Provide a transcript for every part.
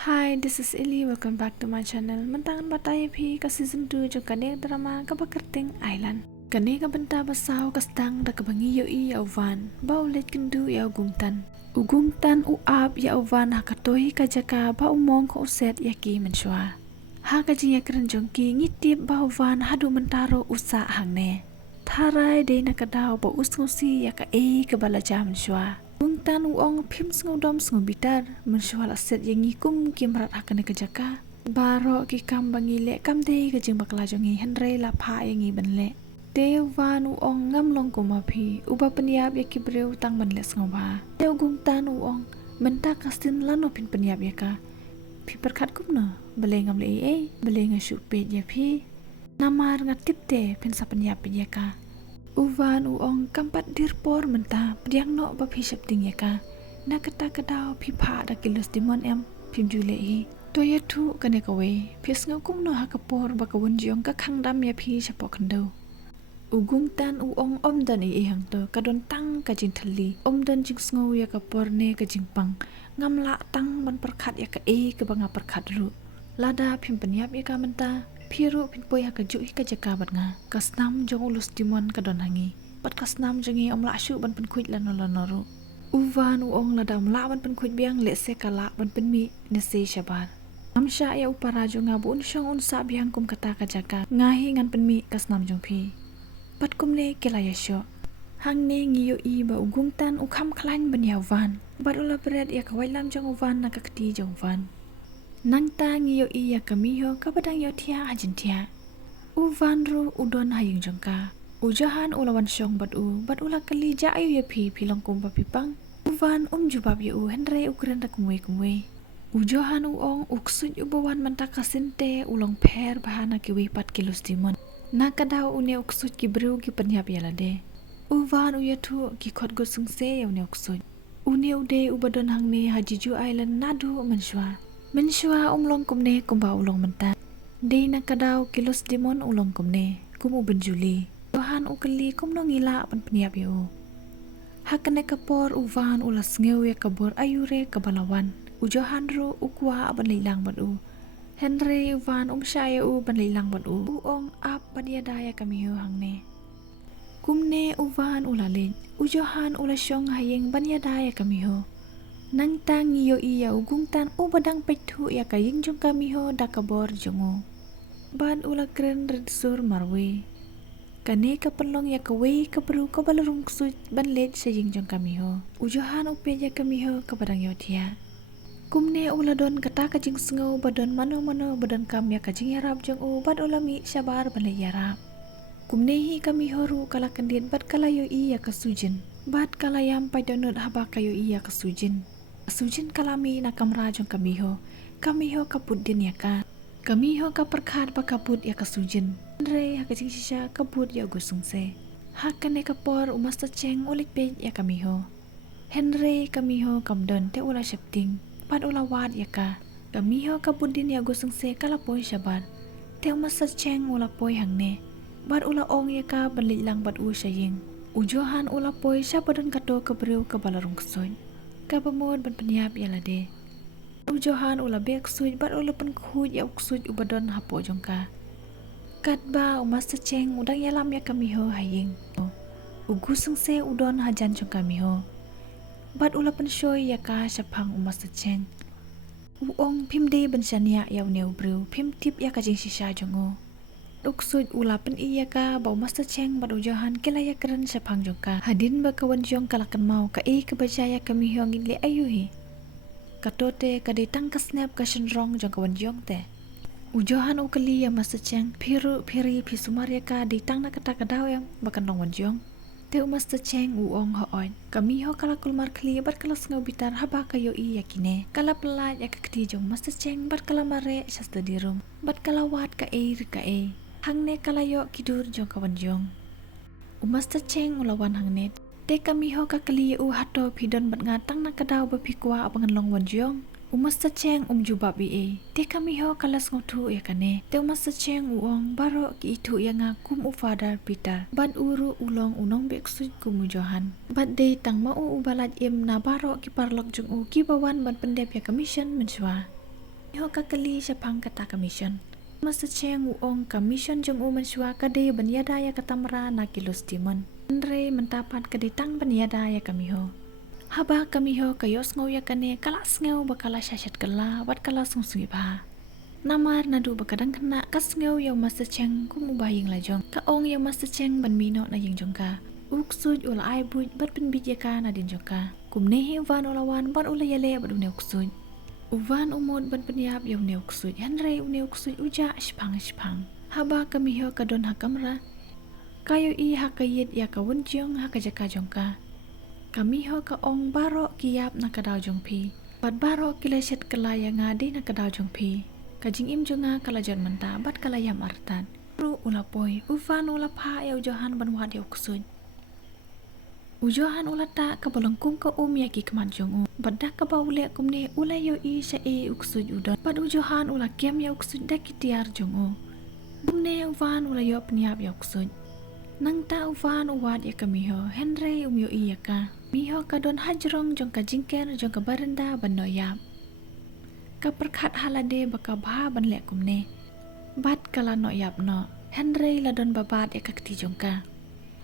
Hi, this is Ili. Welcome back to my channel. Mentangan batai pi ka season 2 jong kanek drama ka Bakerting Island. Kane ka benta basaw ka stang da ka bangi yo i ya van. Ba ulit kendu ya ugungtan. Ugungtan uap ya van ha katoi ka jaka ba umong ko uset ya ki menswa. Ha ka jinya keren jong ki ngitip ba van hadu mentaro usa hangne. Tharai de na ka daw ba usngosi ya ka ka balaja menswa. Ungtan uong phim sngodom bitar mensual aset yang ngikum kimrat akan ke jaka baro ki kam bangile kam dei ke jing bakla jongi henrei la pha yang ngi benle dewan uong ngam long kumapi uba peniap ya kibreu tang benle sngoba deu gungtan uong menta kastin lano pin peniap ya ka pi perkat kumna bele ngam le bele ngashu pe ya pi namar ngatip te pin sa peniap ya ka Uvan uong kampat dirpor menta pediang no ba phishap ting yaka na kata kadao phipha da kilos dimon em phim jule hi to ya thu kane ka we phis ngau kum no ha kapor ba ka won jiong ka khangdam ya phi chapo khando ugung tan uong omdan e hang to kadon tang ka jin thali omdan jing sngo ya ka porne ka jing pang ngam la tang ban perkhat ya ka ka banga perkhat ru lada phim panyap ya ka menta Piru pinpoy ha kaju ka jaka bat nga kasnam jong ulus dimon ka don hangi pat kasnam jongi om la shu ban pen khuit lanoru uvan uong la dam la ban pen khuit biang le se kala ban pen mi ne se shabar amsha ya upara jonga bun shong un sa biang kum kata ka jaka ngahi ngan pen mi kasnam jong phi pat kum ne kela ya sho hang ne ngiyo i ba ugung tan ukham khlan ban ya van bat ula bred ya ka wailam jong uvan na ka kti jong van nang ta ngiyo iya kamiho kabadang yo thia ajin thia uvan ru udon hayung jongka ujahan ulawan shong bat ula kali ja ayu ya phi long kum pa pipang uvan jubab yo henre ukren dak kumwe ujahan uong uksut ubawan manta kasinte ulong pher bahana ki wi pat kilos dimon nakadaw une uksut ki bru ki panyap yalade uvan uyathu ki khot go sungse une uksut une ude ubadon hangne hajiju island nadu Menshua umlong kumne kumba ulong menta. Dei na kadaw kilos dimon ulong kumne kumu benjuli. Bahan ukeli kumno ngila pan peniap yo. Hakane kapor uvan ulas ngeu ya kabor ayure kabalawan. Ujohan ro ukwa ban leilang ban u. Henry uvan umshaya u ban leilang ban u. Uong ap paniadaya kami yo hangne. Kumne uvan ulalin. Ujohan ulasyong hayeng baniadaya kami yo. Nang tang iyo iya ugung tan ubadang pethu ya kaying jong kami ho dakabor jongo ban ula kren redsur marwe kane kapelong ya kawe kabru kabalurung sut ban let saying jong kami ho ujohan upe ya kami ho kabadang yotia kumne ula don kata kajing sngau badon mano badan kam ya kajing yarap jong u bad ulami sabar ban le yarap kumne hi kami ho ru kala kandian bad kala yo iya kasujin bad kala yam paidonot haba kayo iya kasujin Sujin kalami na kamra jong kamiho kaput din ya ka kamiho ka perkhat pa kaput ya ka sujin re ha ka sisha kaput ya gusungse ha kane kapor umasta cheng ulik pe ya kamiho henry kamiho kamdon te ula shapting pat ula wat ya ka kamiho kaput din ya gusungse kala poy shabar te umasta cheng ula poy hangne bar ula ong ya ka banlilang bat u saying ujohan ula poy shapadon kato kabreu kabalarung soy kabamod ban panyap yalade ujohan ula bek suj bat ula pan khuj ya uksuj ubadon hapo jongka katba umasta cheng udang yalam ya kamiho haying ugusung se udon hajan jong kamiho bat ula pan shoy ya ka shapang umasta cheng uong phimde ban shania ya neu bru phim tip ya ka jing shisha jongo uksuj ula pan iya ka ba umasta cheng bat ujohan kelaya keren shapang jongka hadin ba kawan jong kalakan mau ka kabajaya kamiho ngile ayuhi katote kaditang ka snap ka shenrong jong kawan jong te ujohan ukali ya masa cheng phiri phisumaria ka ditang na kata kadaw yang bakan long wan jong te umasta cheng uong hoon kami ho kala kulmar khli bat kala sngaw bitar haba kayo i yakine kala pelat ya kakti jong masta cheng bat kala mare shasta dirum bat kala wat ka hangne kala yo kidur jong kawan jong umasta cheng ulawan hangne te kami ho ka kali u hato phidon bat ngatang na kadaw ba phikwa abangan long wan jong umasta cheng jubab te kami ho kalas ngotu ya kane te umasta cheng uong baro ki itu ya nga kum ufadar pitar ban uru ulong unong bek suj kumu johan bat de tang ma u balat im na baro ki parlok jung u ki bawan ban pendep ya commission menswa Iho kakali syapang kata commission. Masa ceng uong commission jong mensua kade banyada ya katamra na kilos timon. Andre mendapat keditang banyada ya kamiho. Haba kamiho kayos ngau ya kane kalas ngau bakala syashat kala wat kala sungsui ba. Namar nadu bakadang kena kas ngau yang masa ceng kumubaying lajong. Kaong yang masa ceng ban mino na yang jongka. Uksuj ula ai buj bat penbijaka na din jongka. Kumnehi uvan ulawan bat ula yale bat une uksuj. Uvan umod ban peniap yang une uksuj. Henry une uksuj uja shpang. Haba kamiho kadon hakamra. Kayo i hakayit ya kawun jong hakajaka jongka. Kamiho kaong baro kiap na kadaw jongpi. Bat baro kileset kelaya ngadi na kadaw jongpi. Kajing im jonga kalajon menta bat kalayam artan. Ru ulapoi uvan ulapha ya ujohan ban wat ya uksuj. Ujohan ulata kabalangkum ka yaki keman jong badak ka baule kumne ulayo i sa uksuj udon pad ujohan ula kiam ya uksuj dakitiar jong kumne uvan ulayo peniap ya uksuj nang ta uvan uwat ya kamiho Henry umyo i ya ka miho kadon hajrong jong ka jingker jong ka barenda banoyap ka perkat halade baka bha ban le kumne bat kala noyap no Henry ladon babat ya kakti jong ka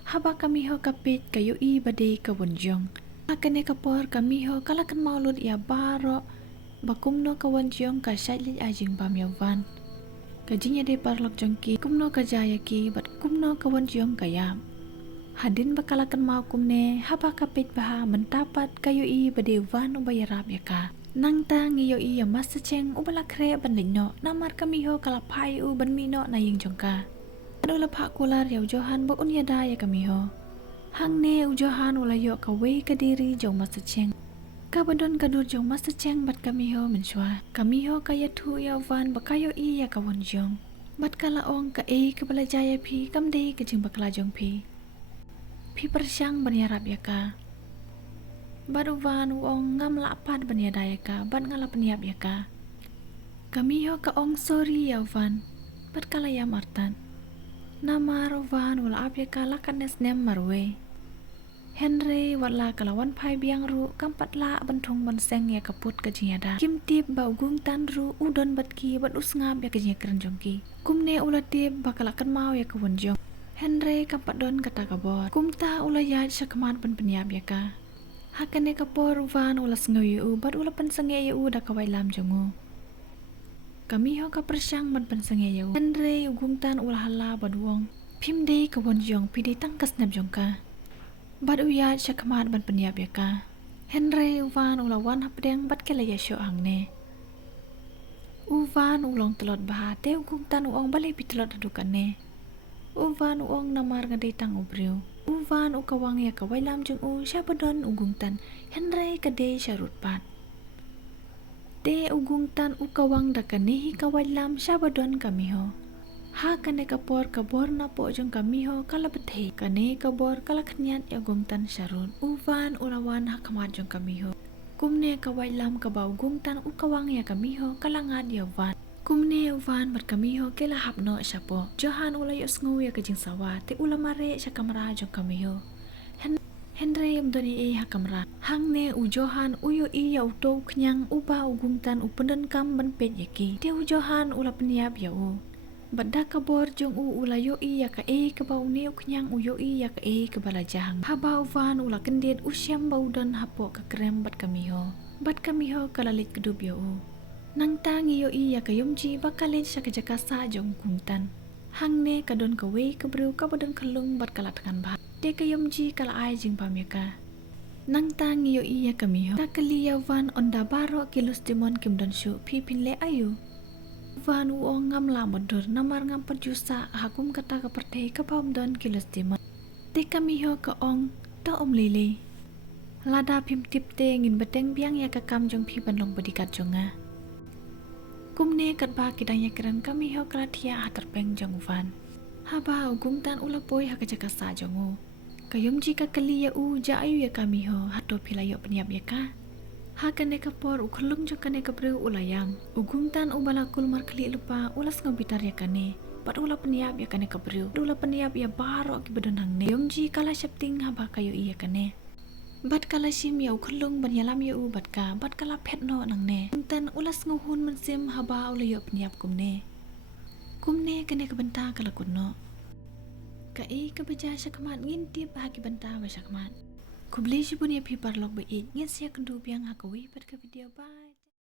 haba kamiho kapit kayo i bade kawonjong. Akane kapor kamiho kalakan maulud ia baro bakumno kawonjong ka syailit ajing bamyawan. Kajinya de parlok jongki kumno kajaya ki bat kumno kawonjong kayam. Hadin bakalakan mau kumne haba kapit baha mentapat kayo i bade wan ubayarap ya ka. Nang ta ngiyo i ya masa ceng ubalakre bandino namar kamiho kalapai u banmino na yung jongka. Ula pak kular ya ujohan ba unyada ya kamiho. Hang ne ujohan ulayo kawe kadiri jong masa ceng. Kabadon kadur jong masa ceng bat kamiho mensua. Kamiho kaya tu ya van bakayo i ya kawon jong. Bat kalaong ka kebalajaya pi kamde kejeng bakala jong pi. Pi persyang banyarap ya ka. Bat uvan uong ngam lapat banyada ya ka. Bat ngalap niap ya ka. Kamiho ka ong sorry ya van. Bat kalayam artan. Nama rovan ula apya kala kanes nem marwe. Henry wala kalawan pai biang ru kampat la bentung benseng ya kaput kajinyada. Kim tip ba ugung tan ru udon batki bat usngap ya kajinya kerenjongki. Kumne ula tip bakalakan mau ya kawonjong. Henry kampat don kata kabor. Kumta ula yaj syakaman pen peniap ya ka. Hakane kapor uvan ula sengoy u bat ula pensenge ya u da kawai lam jongu. Kamiho ka persyang ban pensenge ya u. Henry ugung tan ula hala baduong. Pimde kawonjong pide tangkas nab jongka. Bat uyat syakamat ban peniap ya ka. Henry uvan ula wan hapdeng bat kelaya syo hangne. Uvan ulong telot bahate ugung tan uong balai pitelot adukan ne. Uvan uong namar ngadai tang ubriu. Uvan ukawang ya kawai lam jong u syabadon ugung tan. Henry kadai syarut pat. De ugung tan ukawang da kanehi kawai lam syabadon kamiho. Ha kane kapor kabor na po jong kamiho kalabethe kane kabor kalaknyat ya ugung tan syarut. Uvan ulawan ha kamat jong kamiho. Kumne kawai lam kabau ugung tan ukawang ya kamiho kalangat ya van. Kumne uvan mat kamiho kela hapno syapo. Johan ulayo sngu ya kajing sawa te ulamare sya kamera jong kamiho. Henry mdoni hakamra. Hang ne ujohan uyo ya uto knyang uba ugung tan upenden kam ban pet yaki. Te ujohan ula peniap ya u. Badda kabor jong u ulayo ya ka kabau ne knyang uyo ya ka kebalajahang. Haba uvan ula kendet usyam baudan hapo ka krem bat kamiho. Bat kamiho kalalit kedub ya u. Nang tangi yo ya kayumji bakalit sya kajakasa jong kungtan. Hang ne kadon kawe kebriu kabadon kalung bat kalatakan bah. De kayumji kala ai jing pamyaka. Nang tangi yo iya kamiho. Takaliya van onda baro kilos demon kimdon syu pipin le ayu. Van uong ngam lamodur namar ngam perjusa hakum kata kaperte kapam don kilos demon. De kamiho ka ong ta lele. Lada pim tip te ngin beteng biang ya kakam jong pi banlong bedikat jonga. Kumne kat ba kidang ya kiran kamiho kalatia haterpeng jong van. Haba ugung tan ulapoi hakajakasa jongu. Kayumji ka kaliya u ja ayu ya kamiho hato pilayo peniap ya ka. Hakane kapor ukulung jo kane kabreu ulayam. Ugung tan ubalakul markali lupa ulas ngabitar ya kane. Pat ula peniap ya kane kabreu. Ula peniap ya baro ki bedonang ne. Yumji kala syapting haba kayo iya kane. บัดกาลาชิมยาคุลุงบัญญาลามยาอูบัดกาบัดกาลาเพชรโนนังเนตันอุลัสงูหุนมันซิมฮาบาอุลยบเนียบกุมเนกันเนกบันตากะละกุนโนกะอีกะบะจาชักมาดงินติบฮากิบันตาบะชักมาดคุบลีชิบุเนียพีปาร์ลอกบะอีงินเสียกันดูเบียงฮากะวีปัดกะวิดีโอบาย